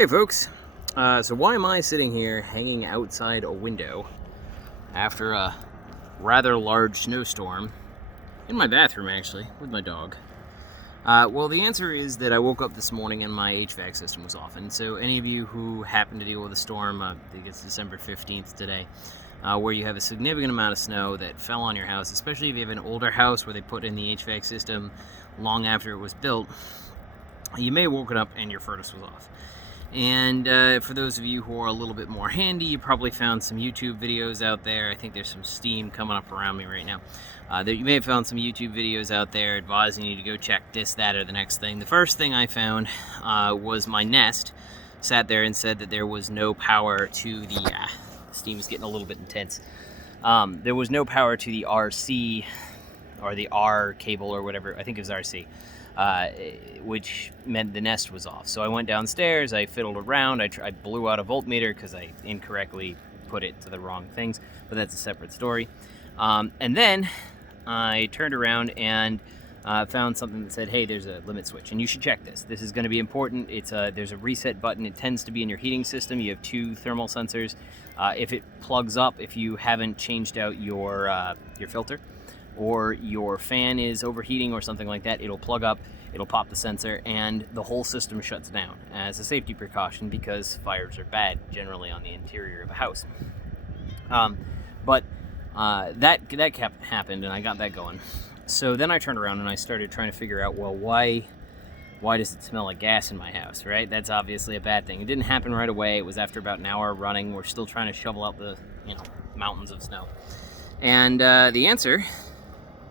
Hey folks, so why am I sitting here hanging outside a window after a rather large snowstorm in my bathroom actually with my dog? Well, the answer is that I woke up this morning and my HVAC system was off. And so any of you who happen to deal with a storm, I think it's December 15th today, where you have a significant amount of snow that fell on your house, especially if you have an older house where they put in the HVAC system long after it was built, you may have woken up and your furnace was off. And for those of you who are a little bit more handy, you probably found some YouTube videos out there. I think there's some steam coming up around me right now. That you may have found some YouTube videos out there advising you to go check this, that, or the next thing. The first thing I found was my Nest sat there and said that there was no power to the steam is getting a little bit intense. There was no power to the RC or the R cable or whatever. I think it was RC. Which meant the Nest was off. So I went downstairs, I fiddled around, I blew out a voltmeter because I incorrectly put it to the wrong things, but that's a separate story. And then I turned around and found something that said, hey, there's a limit switch, and you should check this. This is going to be important. There's a reset button. It tends to be in your heating system. You have two thermal sensors. If it plugs up, if you haven't changed out your filter, or your fan is overheating or something like that, it'll plug up, it'll pop the sensor, and the whole system shuts down as a safety precaution because fires are bad generally on the interior of a house. But that happened, and I got that going. So then I turned around and I started trying to figure out, well, why does it smell like gas in my house, right? That's obviously a bad thing. It didn't happen right away. It was after about an hour of running. We're still trying to shovel out the mountains of snow. And the answer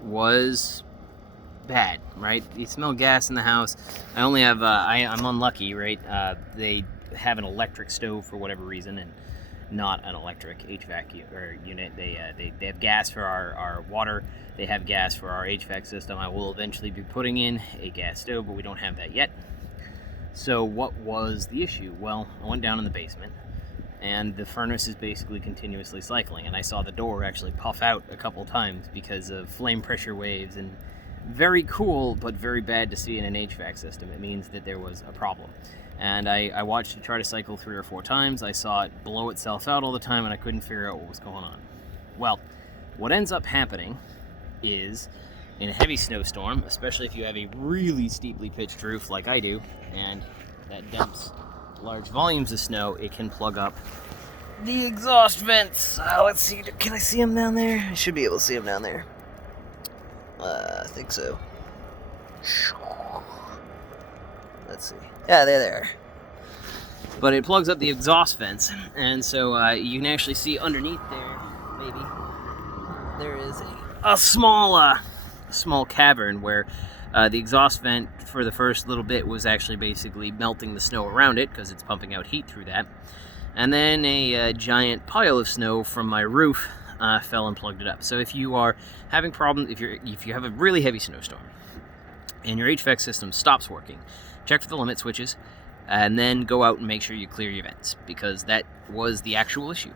was bad, right? You smell gas in the house. I only have I'm unlucky, right? They have an electric stove for whatever reason, and not an electric HVAC unit. They have gas for our water. They have gas for our HVAC system. I will eventually be putting in a gas stove, but we don't have that yet. So what was the issue? Well, I went down in the basement, and the furnace is basically continuously cycling, and I saw the door actually puff out a couple times because of flame pressure waves, and very cool but very bad to see in an HVAC system. It means that there was a problem, and I watched it try to cycle 3 or 4 times. I saw it blow itself out all the time, and I couldn't figure out what was going on. Well, what ends up happening is in a heavy snowstorm, especially if you have a really steeply pitched roof like I do, and that dumps large volumes of snow, it can plug up the exhaust vents. Let's see, can I see them down there? I should be able to see them down there. I think so. Let's see. Yeah, there they are. But it plugs up the exhaust vents, and so you can actually see underneath there, maybe, there is a small cavern where the exhaust vent for the first little bit was actually basically melting the snow around it because it's pumping out heat through that. And then a giant pile of snow from my roof fell and plugged it up. So if you are having problems, if you have a really heavy snowstorm and your HVAC system stops working, check for the limit switches and then go out and make sure you clear your vents, because that was the actual issue.